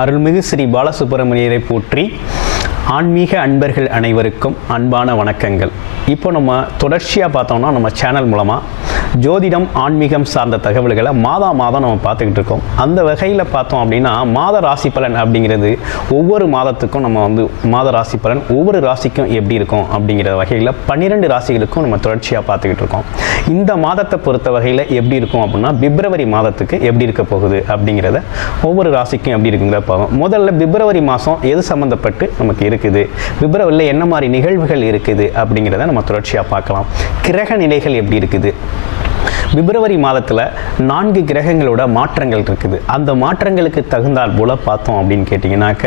அருள்மிகு ஸ்ரீ பாலசுப்பிரமணியரை போற்றி ஆன்மீக அன்பர்கள் அனைவருக்கும் அன்பான வணக்கங்கள். இப்போ நம்ம தொடர்ச்சியாக பார்த்தோம்னா நம்ம சேனல் மூலமாக ஜோதிடம் ஆன்மீகம் சார்ந்த தகவல்களை மாதா மாதம் நம்ம பார்த்துக்கிட்டு இருக்கோம். அந்த வகையில் பார்த்தோம் அப்படின்னா மாத ராசி பலன் அப்படிங்கிறது ஒவ்வொரு மாதத்துக்கும் நம்ம வந்து மாத ராசி பலன் ஒவ்வொரு ராசிக்கும் எப்படி இருக்கும் அப்படிங்கிற வகையில் பன்னிரெண்டு ராசிகளுக்கும் நம்ம தொடர்ச்சியாக பார்த்துக்கிட்டு இருக்கோம். இந்த மாதத்தை பொறுத்த வகையில் எப்படி இருக்கும் அப்படின்னா பிப்ரவரி மாதத்துக்கு எப்படி இருக்க போகுது அப்படிங்கிறத ஒவ்வொரு ராசிக்கும் எப்படி இருக்குங்கிற பார்ப்போம். முதல்ல பிப்ரவரி மாதம் எது சம்மந்தப்பட்டு நமக்கு இருக்குது? பிப்ரவரியில் என்ன மாதிரி நிகழ்வுகள் இருக்குது அப்படிங்கிறத நம்ம தொடர்ச்சியாக பார்க்கலாம். கிரக நிலைகள் எப்படி இருக்குது? பிப்ரவரி மாதத்தில் நான்கு கிரகங்களோட மாற்றங்கள் இருக்குது. அந்த மாற்றங்களுக்கு தகுந்தால் போல் பார்த்தோம் அப்படின்னு கேட்டிங்கனாக்க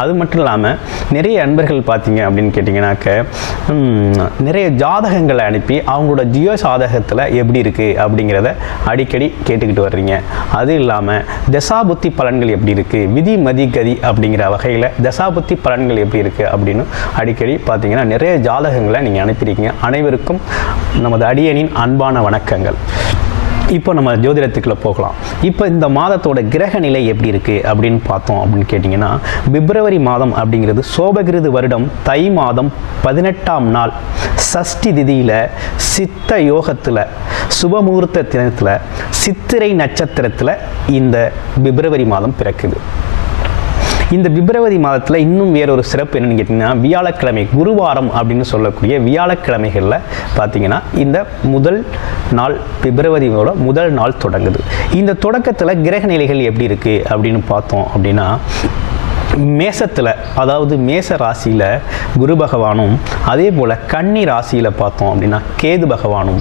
அது மட்டும் இல்லாமல் நிறைய அன்பர்கள் பார்த்தீங்க அப்படின்னு கேட்டிங்கனாக்க நிறைய ஜாதகங்களை அனுப்பி அவங்களோட ஜியோ சாதகத்தில் எப்படி இருக்குது அப்படிங்கிறத அடிக்கடி கேட்டுக்கிட்டு வர்றீங்க. அது இல்லாமல் தசாபுத்தி பலன்கள் எப்படி இருக்குது விதி மதி கதி அப்படிங்கிற வகையில் தசாபுத்தி பலன்கள் எப்படி இருக்குது அப்படின்னு அடிக்கடி பார்த்தீங்கன்னா நிறைய ஜாதகங்களை நீங்கள் அனுப்பியிருக்கீங்க. அனைவருக்கும் நமது அடியனின் அன்பான வணக்கங்கள். இப்போ நம்ம ஜோதிடத்துக்குள்ள போகலாம். இப்போ இந்த மாதத்தோட கிரக நிலை எப்படி இருக்குது அப்படின்னு பார்த்தோம் அப்படின்னு கேட்டிங்கன்னா பிப்ரவரி மாதம் அப்படிங்கிறது சோபகிருது வருடம் தை மாதம் பதினெட்டாம் நாள். சஷ்டி திதியில் சித்த யோகத்தில் சுபமுகூர்த்த தினத்தில் சித்திரை நட்சத்திரத்தில் இந்த பிப்ரவரி மாதம் பிறக்குது. இந்த பிப்ரவரி மாதத்தில் இன்னும் வேறொரு சிறப்பு என்னென்னு கேட்டிங்கன்னா வியாழக்கிழமை குருவாரம் அப்படின்னு சொல்லக்கூடிய வியாழக்கிழமைகளில் பார்த்தீங்கன்னா இந்த முதல் நாள் பிப்ரவரியோட முதல் நாள் தொடங்குது. இந்த தொடக்கத்தில் கிரக நிலைகள் எப்படி இருக்குது அப்படின்னு பார்த்தோம் அப்படின்னா மேசத்தில் அதாவது மேச ராசியில் குரு பகவானும் அதே போல் கன்னி ராசியில் பார்த்தோம் அப்படின்னா கேது பகவானும்.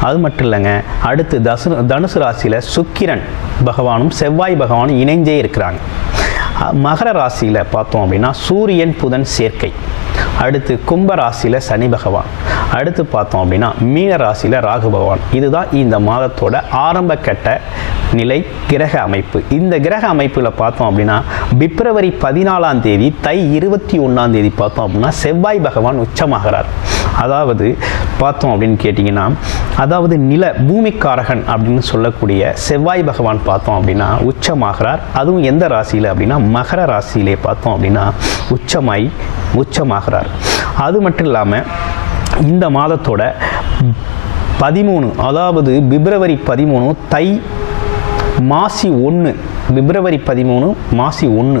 அது மட்டும் இல்லைங்க அடுத்து தசு தனுசு ராசியில் சுக்கிரன் பகவானும் செவ்வாய் பகவானும் இணைஞ்சே இருக்கிறாங்க. மகர ராசியில் பார்த்தோம் அப்படின்னா சூரியன் புதன் சேர்க்கை. அடுத்து கும்ப ராசியில் சனி பகவான். அடுத்து பார்த்தோம் அப்படின்னா மீன ராசியில் ராகு பகவான். இதுதான் இந்த மாதத்தோட ஆரம்ப கட்ட நிலை கிரக அமைப்பு. இந்த கிரக அமைப்பில் பார்த்தோம் அப்படின்னா பிப்ரவரி பதினாலாம் தேதி தை இருபத்தி ஒன்றாம் தேதி பார்த்தோம் அப்படின்னா செவ்வாய் பகவான் உச்சமாகிறார். அதாவது பார்த்தோம் அப்படின்னு கேட்டிங்கன்னா அதாவது நில பூமிக்காரகன் அப்படின்னு சொல்லக்கூடிய செவ்வாய் பகவான் பார்த்தோம் அப்படின்னா உச்சமாகிறார். அதுவும் எந்த ராசியில் அப்படின்னா மகர ராசியிலே பார்த்தோம் அப்படின்னா உச்சமாய் உச்சமாகிறார். அது மட்டும் இல்லாமல் இந்த மாதத்தோட பதிமூணு அதாவது பிப்ரவரி பதிமூணு தை மாசி ஒன்று பிப்ரவரி பதிமூணு மாசி ஒன்று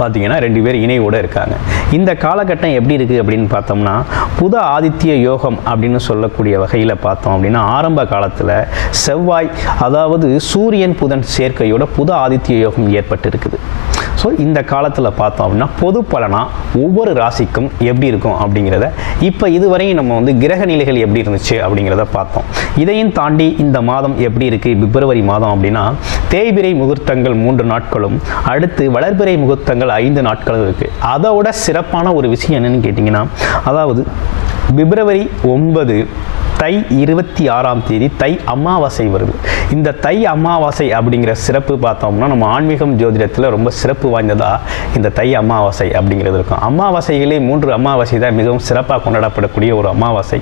பார்த்தீங்கன்னா ரெண்டு பேர் இணையோடு இருக்காங்க. இந்த காலகட்டம் எப்படி இருக்குது அப்படின்னு பார்த்தோம்னா புத ஆதித்ய யோகம் அப்படின்னு சொல்லக்கூடிய வகையில் பார்த்தோம் அப்படின்னா ஆரம்ப காலத்தில் செவ்வாய் அதாவது சூரியன் புதன் சேர்க்கையோட புத ஆதித்ய யோகம் ஏற்பட்டு இருக்குது ஸோ இந்த காலத்தில் பார்த்தோம் அப்படின்னா பொது பலனாக ஒவ்வொரு ராசிக்கும் எப்படி இருக்கும் அப்படிங்கிறத இப்போ இதுவரையும் நம்ம வந்து கிரக நிலைகள் எப்படி இருந்துச்சு அப்படிங்கிறத பார்த்தோம். இதையும் தாண்டி இந்த மாதம் எப்படி இருக்குது பிப்ரவரி மாதம் அப்படின்னா தேய்பிரை முகூர்த்தங்கள் மூன்று நாட்களும் அடுத்து வளர்பிறை முகூர்த்தங்கள் ஐந்து நாட்களும் இருக்குது அதோட சிறப்பான ஒரு விஷயம் என்னென்னு கேட்டிங்கன்னா அதாவது பிப்ரவரி ஒன்பது தை இருபத்தி ஆறாம் தேதி தை அமாவாசை வருது. இந்த தை அமாவாசை அப்படிங்கிற சிறப்பு பார்த்தோம்னா நம்ம ஆன்மீகம் ஜோதிடத்தில் ரொம்ப சிறப்பு வாய்ந்ததாக இந்த தை அமாவாசை அப்படிங்கிறது இருக்கும். அமாவாசைகளே மூன்று அமாவாசை தான் மிகவும் சிறப்பாக கொண்டாடப்படக்கூடிய ஒரு அமாவாசை.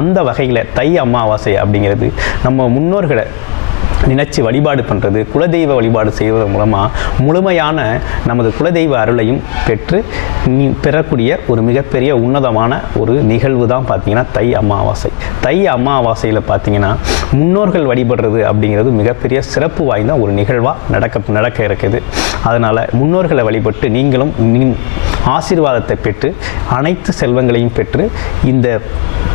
அந்த வகையில் தை அமாவாசை அப்படிங்கிறது நம்ம முன்னோர்களை நினைச்சு வழிபாடு பண்ணுறது குலதெய்வ வழிபாடு செய்வதன் மூலமாக முழுமையான நமது குலதெய்வ அருளையும் பெற்று பெறக்கூடிய ஒரு மிகப்பெரிய உன்னதமான ஒரு நிகழ்வு தான் பார்த்தீங்கன்னா தை அமாவாசை. தை அமாவாசையில் பார்த்தீங்கன்னா முன்னோர்கள் வழிபடுறது அப்படிங்கிறது மிகப்பெரிய சிறப்பு வாய்ந்த ஒரு நிகழ்வாக நடக்க நடக்க இருக்குது. அதனால் முன்னோர்களை வழிபட்டு நீங்களும் ஆசீர்வாதத்தை பெற்று அனைத்து செல்வங்களையும் பெற்று இந்த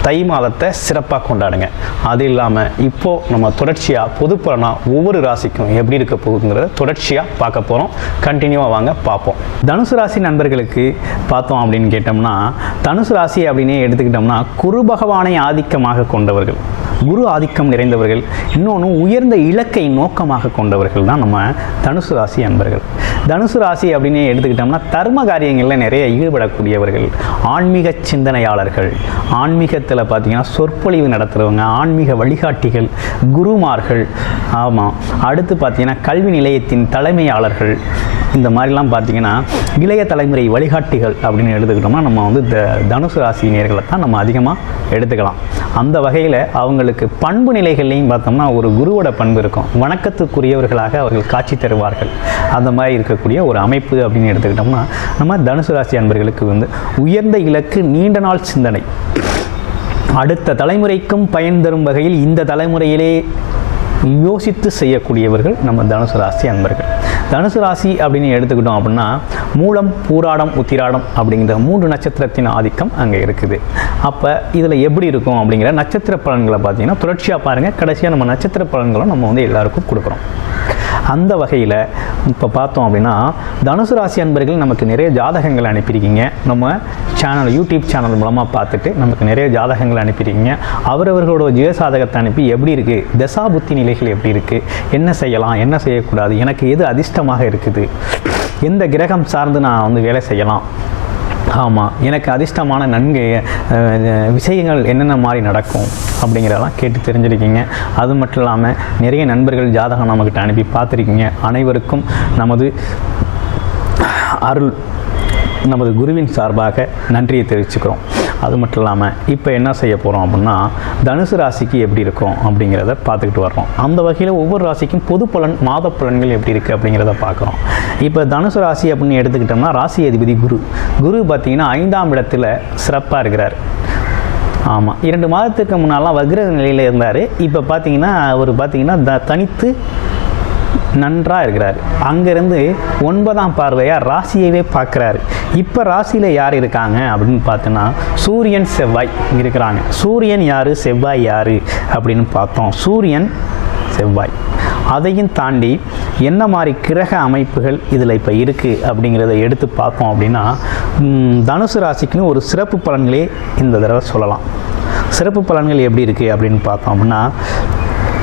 தை மாதத்தை சிறப்பாக கொண்டாடுங்க. அது இல்லாமல் இப்போது நம்ம தொடர்ச்சியாக பொது பலனாக ஒவ்வொரு ராசிக்கும் எப்படி இருக்க போகுதுங்கிறத தொடர்ச்சியாக பார்க்க போகிறோம் கண்டினியூவாக வாங்க பார்ப்போம். தனுசு ராசி நண்பர்களுக்கு பார்த்தோம் அப்படின்னு கேட்டோம்னா தனுசு ராசி அப்படின்னே எடுத்துக்கிட்டோம்னா குரு பகவானை ஆதிக்கமாக கொண்டவர்கள். குரு ஆதிக்கம் நிறைந்தவர்கள் இன்னொன்று உயர்ந்த இலக்கை நோக்கமாக கொண்டவர்கள் தான் நம்ம தனுசு ராசி அன்பர்கள். தனுசு ராசி அப்படின்னு எடுத்துக்கிட்டோம்னா தர்ம காரியங்களில் நிறைய ஈடுபடக்கூடியவர்கள் ஆன்மீக சிந்தனையாளர்கள். ஆன்மீகத்தில் பார்த்திங்கன்னா சொற்பொழிவு நடத்துகிறவங்க ஆன்மீக வழிகாட்டிகள் குருமார்கள் ஆமாம் அடுத்து பார்த்திங்கன்னா கல்வி நிலையத்தின் தலைமையாளர்கள். இந்த மாதிரிலாம் பார்த்திங்கன்னா இளைய தலைமுறை வழிகாட்டிகள் அப்படின்னு எடுத்துக்கிட்டோம்னா நம்ம வந்து த தனுசு ராசி நேர்களை தான் நம்ம அதிகமாக எடுத்துக்கலாம். அந்த வகையில் அவங்களுக்கு பண்பு நிலைகள்லையும் பார்த்தோம்னா ஒரு குருவோட பண்பு இருக்கும். வணக்கத்துக்குரியவர்களாக அவர்கள் காட்சி தருவார்கள். அந்த மாதிரி இருக்கக்கூடிய ஒரு அமைப்பு அப்படின்னு எடுத்துக்கிட்டோம்னா நம்ம தனுசு ராசி அன்பர்களுக்கு வந்து உயர்ந்த இலக்கு நீண்ட நாள் சிந்தனை. அடுத்த தலைமுறைக்கும் பயன் தரும் வகையில் இந்த தலைமுறையிலே யோசித்து செய்யக்கூடியவர்கள் நம்ம தனுசு ராசி அன்பர்கள். தனுசு ராசி அப்படின்னு எடுத்துக்கிட்டோம் அப்படின்னா மூலம் பூராடம் உத்திராடம் அப்படிங்கிற மூன்று நட்சத்திரத்தின் ஆதிக்கம் அங்கே இருக்குது. அப்போ இதில் எப்படி இருக்கும் அப்படிங்கிற நட்சத்திர பலன்களை பார்த்தீங்கன்னா தொடர்ச்சியாக பாருங்கள் கடைசியாக நம்ம நட்சத்திர பலன்களும் நம்ம வந்து எல்லாருக்கும் கொடுக்குறோம். அந்த வகையில் இப்போ பார்த்தோம் அப்படின்னா தனுசு ராசி அன்பர்கள் நமக்கு நிறைய ஜாதகங்கள் அனுப்பியிருக்கீங்க. நம்ம சேனல் யூடியூப் சேனல் மூலமாக பார்த்துட்டு நமக்கு நிறைய ஜாதகங்கள் அனுப்பியிருக்கீங்க. அவரவர்களோட ஜீவசாதகத்தை அனுப்பி எப்படி இருக்குது தசா புத்தி நிலைகள் எப்படி இருக்குது என்ன செய்யலாம்? என்ன செய்யக்கூடாது? எனக்கு எது அதிர்ஷ்டமாக இருக்குது? எந்த கிரகம் சார்ந்து நான் வந்து வேலை செய்யலாம்? ஆமாம் எனக்கு அதிர்ஷ்டமான நன்கு விஷயங்கள் என்னென்ன மாதிரி நடக்கும் அப்படிங்கிறதெல்லாம் கேட்டு தெரிஞ்சிருக்கீங்க. அது மட்டும் இல்லாமல் நிறைய நண்பர்கள் ஜாதகம் நம்மக்கிட்ட அனுப்பி பார்த்துருக்கீங்க. அனைவருக்கும் நமது அருள் நமது குருவின் சார்பாக நன்றியை தெரிவிச்சுக்கிறோம். அது மட்டும் இல்லாமல் இப்போ என்ன செய்ய போகிறோம் அப்படின்னா தனுசு ராசிக்கு எப்படி இருக்கும் அப்படிங்கிறத பார்த்துக்கிட்டு வர்றோம். அந்த வகையில் ஒவ்வொரு ராசிக்கும் பொது பலன் மாத பலன்கள் எப்படி இருக்குது அப்படிங்கிறத பார்க்குறோம். இப்போ தனுசு ராசி அப்படின்னு எடுத்துக்கிட்டோம்னா ராசி அதிபதி குரு. குரு பார்த்தீங்கன்னா ஐந்தாம் இடத்துல சிறப்பாக இருக்கிறார். ஆமாம் இரண்டு மாதத்துக்கு முன்னாலாம் வக்ர நிலையில் இருந்தார். இப்போ பார்த்தீங்கன்னா அவர் பார்த்தீங்கன்னா த தனித்து நன்றாக இருக்கிறார் அங்கேருந்து ஒன்பதாம் பார்வையாக ராசியவே பார்க்குறாரு. இப்போ ராசியில் யார் இருக்காங்க அப்படின்னு பார்த்தோன்னா சூரியன் செவ்வாய் இருக்கிறாங்க. சூரியன் யார்? செவ்வாய் யார்? அப்படின்னு பார்த்தோம். சூரியன் செவ்வாய். அதையும் தாண்டி என்ன மாதிரி கிரக அமைப்புகள் இதில் இப்போ இருக்குது அப்படிங்கிறத எடுத்து பார்த்தோம் அப்படின்னா தனுசு ராசிக்குன்னு ஒரு சிறப்பு பலன்களே இந்த தடவை சொல்லலாம். சிறப்பு பலன்கள் எப்படி இருக்குது அப்படின்னு பார்த்தோம் அப்படின்னா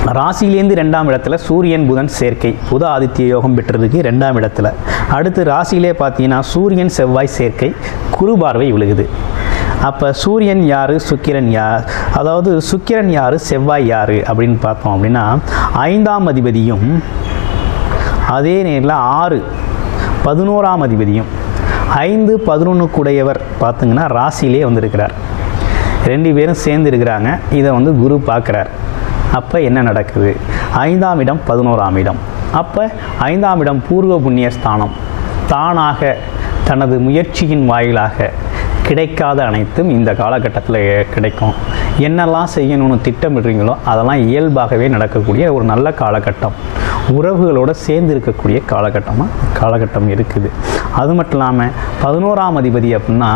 ராசியிலேருந்து ரெண்டாம் இடத்துல சூரியன் புதன் சேர்க்கை. புத ஆதித்ய யோகம் பெற்றதுக்கு ரெண்டாம் இடத்துல. அடுத்து ராசியிலே பார்த்தீங்கன்னா சூரியன் செவ்வாய் சேர்க்கை குரு பார்வை விழுகுது. அப்போ சூரியன் யார் சுக்கிரன் யார்? அதாவது சுக்கிரன் யார் செவ்வாய் யார் அப்படின்னு பார்த்தோம் அப்படின்னா ஐந்தாம் அதிபதியும் அதே நேரில் ஆறு பதினோராம் அதிபதியும் ஐந்து பதினொன்றுக்குடையவர் பார்த்திங்கன்னா ராசியிலே வந்திருக்கிறார். ரெண்டு பேரும் சேர்ந்து இருக்கிறாங்க. இதை வந்து குரு பார்க்குறார். அப்போ என்ன நடக்குது? ஐந்தாம் இடம் பதினோராம் இடம். அப்போ ஐந்தாம் இடம் பூர்வ புண்ணிய ஸ்தானம். தானாக தனது முயற்சியின் வாயிலாக கிடைக்காத அனைத்தும் இந்த காலகட்டத்தில் கிடைக்கும். என்னெல்லாம் செய்யணும்னு திட்டமிடுறீங்களோ அதெல்லாம் இயல்பாகவே நடக்கக்கூடிய ஒரு நல்ல காலகட்டம். உறவுகளோடு சேர்ந்து இருக்கக்கூடிய காலகட்டமாக காலகட்டம் இருக்குது. அது மட்டும் இல்லாமல் பதினோராம் அதிபதி அப்படின்னா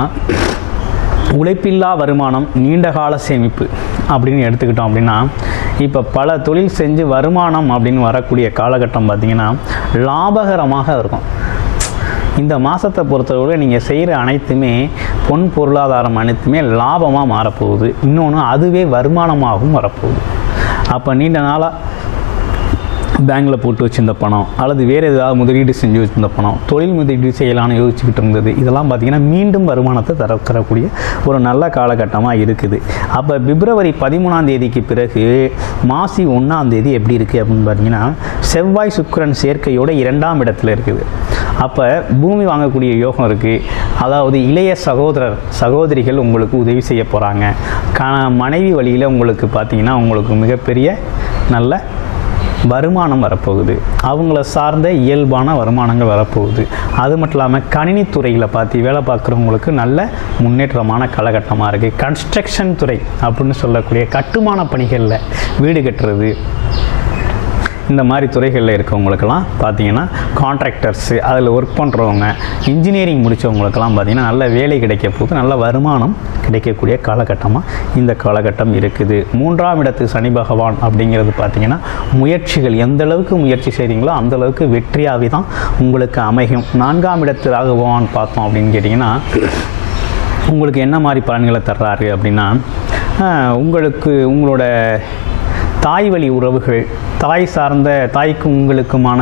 உழைப்பில்லா வருமானம் நீண்டகால சேமிப்பு அப்படின்னு எடுத்துக்கிட்டோம் அப்படின்னா இப்போ பல தொழில் செஞ்சு வருமானம் அப்படின்னு வரக்கூடிய காலகட்டம் பார்த்திங்கன்னா லாபகரமாக இருக்கும். இந்த மாதத்தை பொறுத்தவரை நீங்கள் செய்கிற அனைத்துமே பொன் பொருளாதாரம் அனைத்துமே லாபமாக மாறப்போகுது. இன்னொன்று அதுவே வருமானமாகவும் வரப்போகுது. அப்போ நீண்ட நாளாக பேங்கில் போட்டு வச்சிருந்த பணம் அல்லது வேறு ஏதாவது முதலீடு செஞ்சு வச்சிருந்த பணம் தொழில் முதலீடு செய்யலாம்னு யோசிச்சுக்கிட்டு இருந்தது. இதெல்லாம் பார்த்திங்கன்னா மீண்டும் வருமானத்தை தர தரக்கூடிய ஒரு நல்ல காலகட்டமாக இருக்குது. அப்போ பிப்ரவரி பதிமூணாம் தேதிக்கு பிறகு மாசி ஒன்றாம் தேதி எப்படி இருக்குது அப்படின்னு பார்த்தீங்கன்னா செவ்வாய் சுக்கரன் சேர்க்கையோட இரண்டாம் இடத்துல இருக்குது. அப்போ பூமி வாங்கக்கூடிய யோகம் இருக்குது அதாவது இளைய சகோதரர் சகோதரிகள் உங்களுக்கு உதவி செய்ய போகிறாங்க மனைவி வழியில் உங்களுக்கு பார்த்தீங்கன்னா உங்களுக்கு மிகப்பெரிய நல்ல வருமானம் வரப்போகுது. அவங்கள சார்ந்த இயல்பான வருமானங்கள் வரப்போகுது. அது மட்டும் இல்லாமல் கணினித்துறையில் பார்த்து வேலை பார்க்குறவங்களுக்கு நல்ல முன்னேற்றமான காலகட்டமாக இருக்குது கன்ஸ்ட்ரக்ஷன் துறை அப்படின்னு சொல்லக்கூடிய கட்டுமான பணிகளில் வீடு கட்டுறது இந்த மாதிரி துறைகளில் இருக்கவங்களுக்கெல்லாம் பார்த்தீங்கன்னா கான்ட்ராக்டர்ஸு அதில் ஒர்க் பண்ணுறவங்க இன்ஜினியரிங் முடித்தவங்களுக்கெல்லாம் பார்த்தீங்கன்னா நல்ல வேலை கிடைக்க போது நல்ல வருமானம் கிடைக்கக்கூடிய காலகட்டமாக இந்த காலகட்டம் இருக்குது. மூன்றாம் இடத்து சனி பகவான் அப்படிங்கிறது பார்த்தீங்கன்னா முயற்சிகள் எந்த அளவுக்கு முயற்சி செய்கிறீங்களோ அந்த அளவுக்கு வெற்றியாகவே தான் உங்களுக்கு அமையும். நான்காம் இடத்து ராகவான் பார்த்தோம் அப்படின்னு கேட்டிங்கன்னா உங்களுக்கு என்ன மாதிரி பலன்களை தர்றாரு அப்படின்னா உங்களுக்கு உங்களோட தாய் வழி உறவுகள் தாய் சார்ந்த தாய்க்கும் உங்களுக்குமான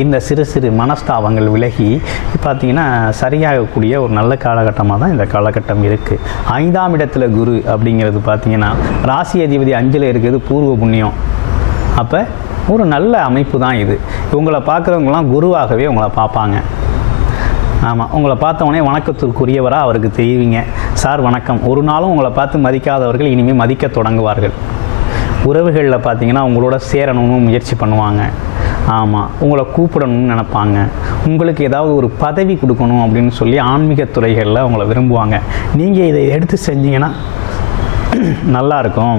இந்த சிறு சிறு மனஸ்தாபங்கள் விலகி பார்த்தீங்கன்னா சரியாகக்கூடிய ஒரு நல்ல காலகட்டமாக தான் இந்த காலகட்டம் இருக்குது ஐந்தாம் இடத்துல குரு அப்படிங்கிறது பார்த்திங்கன்னா ராசி அதிபதி அஞ்சில் இருக்கிறது பூர்வ புண்ணியம். அப்போ ஒரு நல்ல அமைப்பு தான் இது. உங்களை பார்க்குறவங்களாம் குருவாகவே உங்களை பார்ப்பாங்க ஆமாம் உங்களை பார்த்தவொடனே வணக்கத்திற்குரியவராக அவருக்கு தெரிவிங்க. சார் வணக்கம். ஒரு நாளும் உங்களை பார்த்து மதிக்காதவர்கள் இனிமேல் மதிக்க தொடங்குவார்கள். உறவுகளில் பார்த்தீங்கன்னா உங்களோட சேரணும்னு முயற்சி பண்ணுவாங்க. ஆமாம் உங்களை கூப்பிடணும்னு நினைப்பாங்க. உங்களுக்கு ஏதாவது ஒரு பதவி கொடுக்கணும் அப்படின்னு சொல்லி ஆன்மீக துறைகளில் உங்களை விரும்புவாங்க. நீங்கள் இதை எடுத்து செஞ்சீங்கன்னா நல்லா இருக்கும்.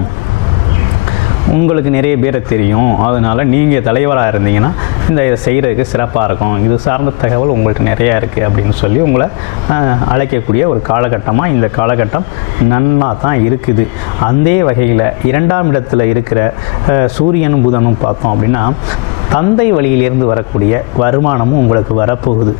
உங்களுக்கு நிறைய பேரை தெரியும். அதனால் நீங்கள் தலைவராக இருந்தீங்கன்னா இந்த இதை செய்கிறதுக்கு சிறப்பாக இருக்கும். இது சார்ந்த தகவல் உங்கள்கிட்ட நிறையா இருக்குது அப்படின்னு சொல்லி உங்களை அழைக்கக்கூடிய ஒரு காலகட்டமாக இந்த காலகட்டம் நன்னா தான் இருக்குது. அதே வகையில் இரண்டாம் இடத்துல இருக்கிற சூரியனும் புதனும் பார்த்தோம் அப்படின்னா தந்தை வழியிலிருந்து வரக்கூடிய வருமானமும் உங்களுக்கு வரப்போகுது.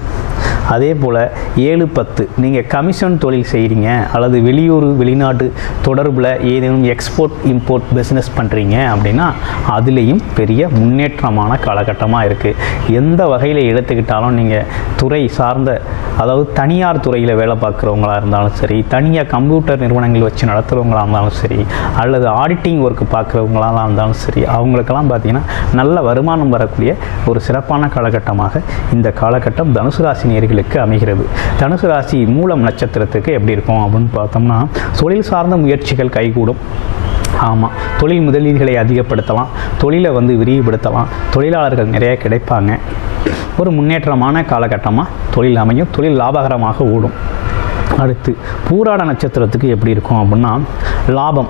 அதே போல் ஏழு பத்து. நீங்கள் கமிஷன் தொழில் செய்கிறீங்க அல்லது வெளியூர் வெளிநாட்டு தொடர்பில் ஏதேனும் எக்ஸ்போர்ட் இம்போர்ட் பிஸ்னஸ் பண்ணுறீங்க அப்படின்னா அதுலேயும் பெரிய முன்னேற்றமான காலகட்டமாக இருக்குது எந்த வகையில் எடுத்துக்கிட்டாலும் நீங்கள் துறை சார்ந்த அதாவது தனியார் துறையில் வேலை பார்க்குறவங்களா இருந்தாலும் சரி தனியாக கம்ப்யூட்டர் நிறுவனங்கள் வச்சு நடத்துகிறவங்களா இருந்தாலும் சரி அல்லது ஆடிட்டிங் ஒர்க் பார்க்குறவங்களாக இருந்தாலும் சரி அவங்களுக்கெல்லாம் பார்த்திங்கன்னா நல்ல வருமானம் வரக்கூடிய ஒரு சிறப்பான காலகட்டமாக இந்த காலகட்டம் தனுசு ராசி நேர்களுக்கு அமைகிறது. தனுசு ராசி மூலம் நட்சத்திரத்துக்கு எப்படி இருக்கும் அப்படின்னு பார்த்தோம்னா தொழில் சார்ந்த முயற்சிகள் கைகூடும். ஆமாம் தொழில் முதலீடுகளை அதிகப்படுத்தலாம். தொழிலை வந்து விரிவுபடுத்தலாம். தொழிலாளர்கள் நிறைய கிடைப்பாங்க. ஒரு முன்னேற்றமான காலகட்டமாக தொழில் அமையும். தொழில் லாபகரமாக ஓடும். அடுத்து பூராட நட்சத்திரத்துக்கு எப்படி இருக்கும் அப்படின்னா லாபம்.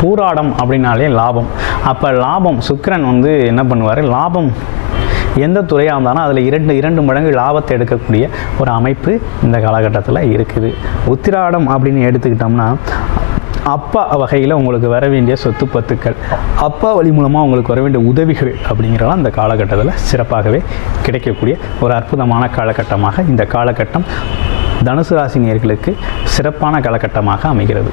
பூராடம் அப்படின்னாலே லாபம். அப்போ லாபம் சுக்கிரன் வந்து என்ன பண்ணுவார்? லாபம் எந்த துறையாக இருந்தாலும் அதில் இரண்டு இரண்டு மடங்கு லாபத்தை எடுக்கக்கூடிய ஒரு அமைப்பு இந்த காலகட்டத்தில் இருக்குது. உத்திராடம் அப்படின்னு எடுத்துக்கிட்டோம்னா அப்பா வகையில் உங்களுக்கு வர வேண்டிய சொத்து பத்துக்கள் அப்பா வழி மூலமாக உங்களுக்கு வர வேண்டிய உதவிகள் அப்படிங்கிறலாம் இந்த காலகட்டத்தில் சிறப்பாகவே கிடைக்கக்கூடிய ஒரு அற்புதமான காலகட்டமாக இந்த காலகட்டம் தனுசு ராசி சிறப்பான காலகட்டமாக அமைகிறது.